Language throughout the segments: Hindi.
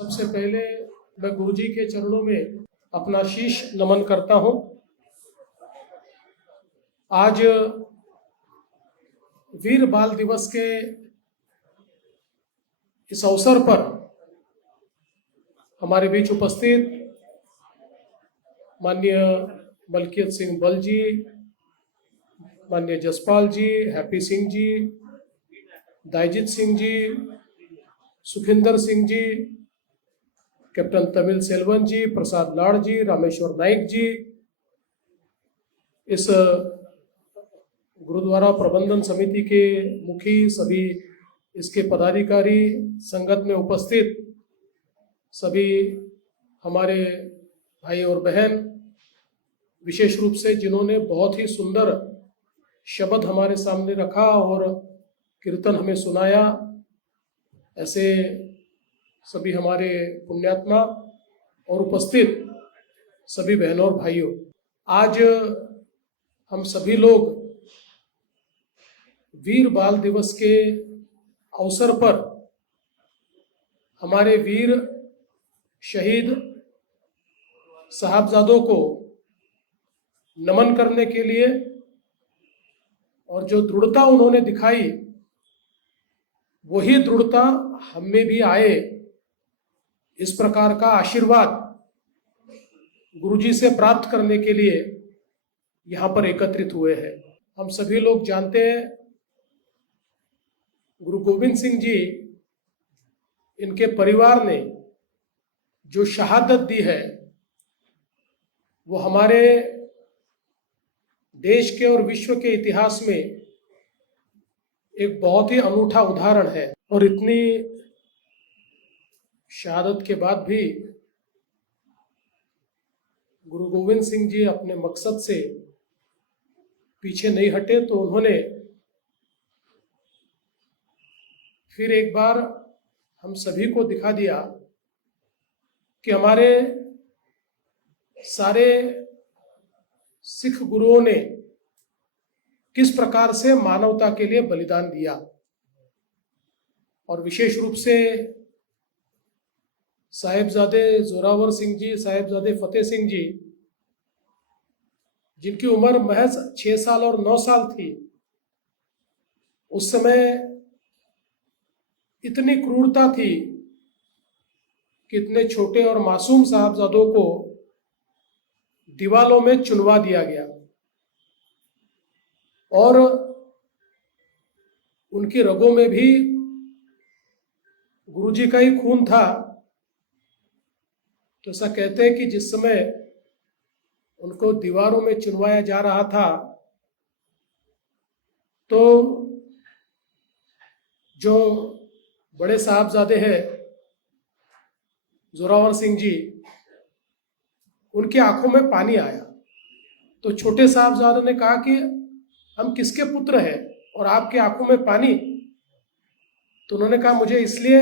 सबसे पहले मैं गुरु जी के चरणों में अपना शीश नमन करता हूं। आज वीर बाल दिवस के इस अवसर पर हमारे बीच उपस्थित माननीय मलकियत सिंह बल जी, माननीय जसपाल जी, हैप्पी सिंह जी, दायजित सिंह जी, सुखिंदर सिंह जी, कैप्टन तमिल सेल्वन जी, प्रसाद लाड़ जी, रामेश्वर नाइक जी, इस गुरुद्वारा प्रबंधन समिति के मुखी, सभी इसके पदाधिकारी, संगत में उपस्थित सभी हमारे भाई और बहन, विशेष रूप से जिन्होंने बहुत ही सुंदर शब्द हमारे सामने रखा और कीर्तन हमें सुनाया, ऐसे सभी हमारे पुण्यात्मा और उपस्थित सभी बहनों और भाइयों, आज हम सभी लोग वीर बाल दिवस के अवसर पर हमारे वीर शहीद साहबजादों को नमन करने के लिए और जो दृढ़ता उन्होंने दिखाई वही दृढ़ता हम में भी आए, इस प्रकार का आशीर्वाद गुरुजी से प्राप्त करने के लिए यहाँ पर एकत्रित हुए हैं। हम सभी लोग जानते हैं गुरु गोविंद सिंह जी, इनके परिवार ने जो शहादत दी है वो हमारे देश के और विश्व के इतिहास में एक बहुत ही अनूठा उदाहरण है। और इतनी शहादत के बाद भी गुरु गोविंद सिंह जी अपने मकसद से पीछे नहीं हटे, तो उन्होंने फिर एक बार हम सभी को दिखा दिया कि हमारे सारे सिख गुरुओं ने किस प्रकार से मानवता के लिए बलिदान दिया। और विशेष रूप से साहिबजादे जोरावर सिंह जी, साहिबजादे फतेह सिंह जी, जिनकी उम्र महज 6 साल और 9 साल थी, उस समय इतनी क्रूरता थी कि इतने छोटे और मासूम साहबजादों को दीवालों में चुनवा दिया गया और उनकी रगों में भी गुरुजी का ही खून था। तो ऐसा कहते हैं कि जिस समय उनको दीवारों में चुनवाया जा रहा था तो जो बड़े साहबजादे हैं जोरावर सिंह जी, उनकी आंखों में पानी आया। तो छोटे साहबजादे ने कहा कि हम किसके पुत्र हैं और आपकी आंखों में पानी? तो उन्होंने कहा मुझे इसलिए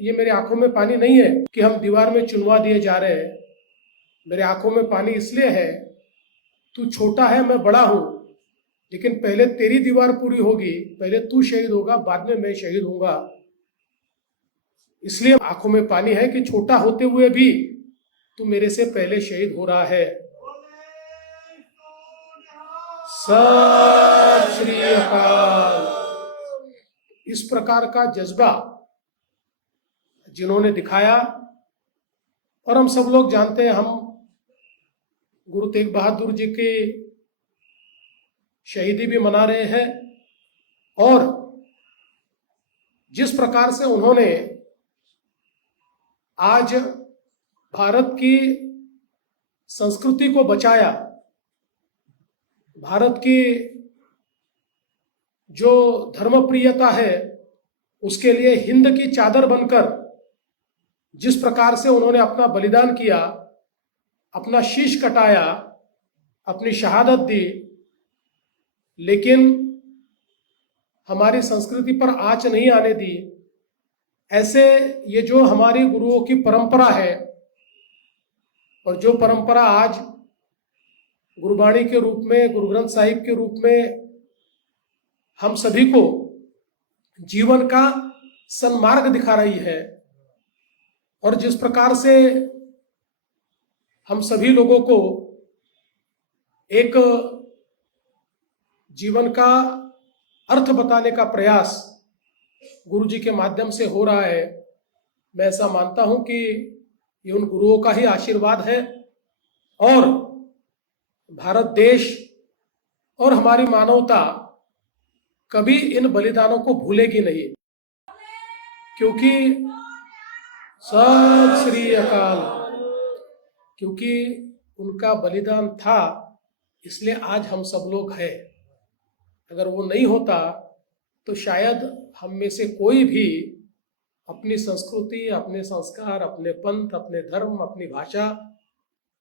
ये मेरी आंखों में पानी नहीं है कि हम दीवार में चुनवा दिए जा रहे हैं, मेरे आंखों में पानी इसलिए है तू छोटा है, मैं बड़ा हूं, लेकिन पहले तेरी दीवार पूरी होगी, पहले तू शहीद होगा, बाद में मैं शहीद होऊंगा। इसलिए आंखों में पानी है कि छोटा होते हुए भी तू मेरे से पहले शहीद हो रहा है। सत श्री अकाल। इस प्रकार का जज्बा जिन्होंने दिखाया, और हम सब लोग जानते हैं, हम गुरु तेग बहादुर जी की शहीदी भी मना रहे हैं और जिस प्रकार से उन्होंने आज भारत की संस्कृति को बचाया, भारत की जो धर्मप्रियता है उसके लिए हिंद की चादर बनकर जिस प्रकार से उन्होंने अपना बलिदान किया, अपना शीश कटाया, अपनी शहादत दी, लेकिन हमारी संस्कृति पर आंच नहीं आने दी। ऐसे ये जो हमारी गुरुओं की परंपरा है और जो परंपरा आज गुरुबाणी के रूप में, गुरु ग्रंथ साहिब के रूप में हम सभी को जीवन का सन्मार्ग दिखा रही है, और जिस प्रकार से हम सभी लोगों को एक जीवन का अर्थ बताने का प्रयास गुरु जी के माध्यम से हो रहा है, मैं ऐसा मानता हूं कि ये उन गुरुओं का ही आशीर्वाद है और भारत देश और हमारी मानवता कभी इन बलिदानों को भूलेगी नहीं, क्योंकि सत श्री अकाल, क्योंकि उनका बलिदान था इसलिए आज हम सब लोग हैं। अगर वो नहीं होता तो शायद हम में से कोई भी अपनी संस्कृति, अपने संस्कार, अपने पंथ, अपने धर्म, अपनी भाषा,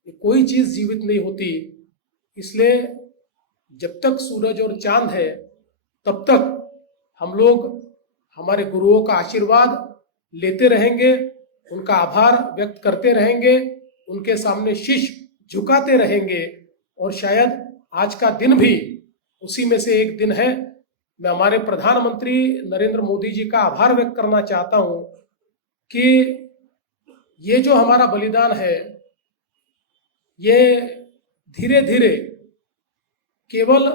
ये कोई चीज जीवित नहीं होती। इसलिए जब तक सूरज और चांद है तब तक हम लोग हमारे गुरुओं का आशीर्वाद लेते रहेंगे, उनका आभार व्यक्त करते रहेंगे, उनके सामने शीश झुकाते रहेंगे और शायद आज का दिन भी उसी में से एक दिन है। मैं हमारे प्रधानमंत्री नरेंद्र मोदी जी का आभार व्यक्त करना चाहता हूं कि ये जो हमारा बलिदान है ये धीरे धीरे केवल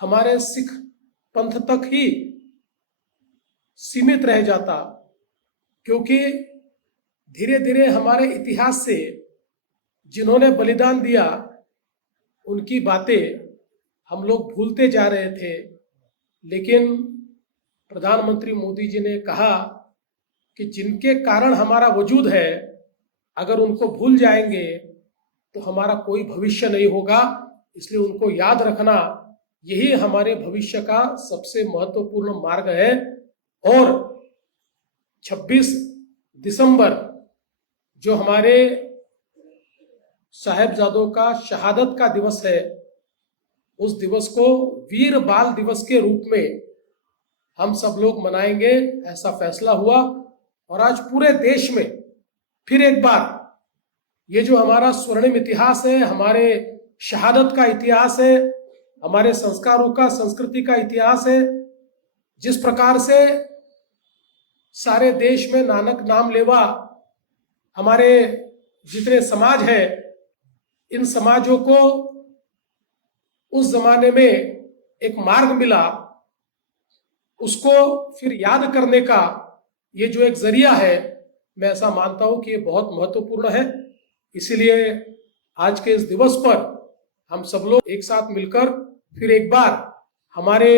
हमारे सिख पंथ तक ही सीमित रह जाता, क्योंकि धीरे धीरे हमारे इतिहास से जिन्होंने बलिदान दिया उनकी बातें हम लोग भूलते जा रहे थे। लेकिन प्रधानमंत्री मोदी जी ने कहा कि जिनके कारण हमारा वजूद है, अगर उनको भूल जाएंगे तो हमारा कोई भविष्य नहीं होगा। इसलिए उनको याद रखना यही हमारे भविष्य का सबसे महत्वपूर्ण मार्ग है। और 26 दिसंबर जो हमारे साहेबजादों का शहादत का दिवस है, उस दिवस को वीर बाल दिवस के रूप में हम सब लोग मनाएंगे, ऐसा फैसला हुआ। और आज पूरे देश में फिर एक बार ये जो हमारा स्वर्णिम इतिहास है, हमारे शहादत का इतिहास है, हमारे संस्कारों का, संस्कृति का इतिहास है, जिस प्रकार से सारे देश में नानक नाम लेवा हमारे जितने समाज है, इन समाजों को उस जमाने में एक मार्ग मिला, उसको फिर याद करने का ये जो एक जरिया है, मैं ऐसा मानता हूं कि ये बहुत महत्वपूर्ण है। इसीलिए आज के इस दिवस पर हम सब लोग एक साथ मिलकर फिर एक बार हमारे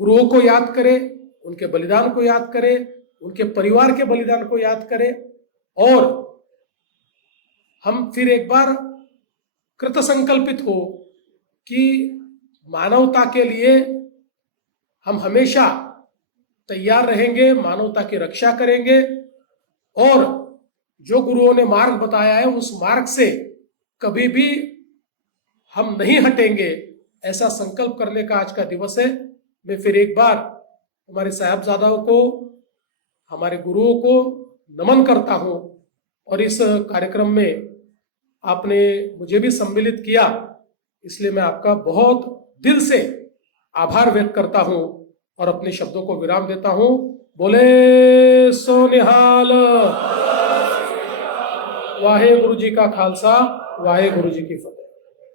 गुरुओं को याद करें, उनके बलिदान को याद करें, उनके परिवार के बलिदान को याद करें और हम फिर एक बार कृत संकल्पित हो कि मानवता के लिए हम हमेशा तैयार रहेंगे, मानवता की रक्षा करेंगे और जो गुरुओं ने मार्ग बताया है उस मार्ग से कभी भी हम नहीं हटेंगे, ऐसा संकल्प करने का आज का दिवस है। मैं फिर एक बार हमारे साहबजादाओं को, हमारे गुरुओं को नमन करता हूं और इस कार्यक्रम में आपने मुझे भी सम्मिलित किया, इसलिए मैं आपका बहुत दिल से आभार व्यक्त करता हूं और अपने शब्दों को विराम देता हूं। बोले सो निहाल। वाहे गुरु जी का खालसा, वाहे गुरु जी की फतेह।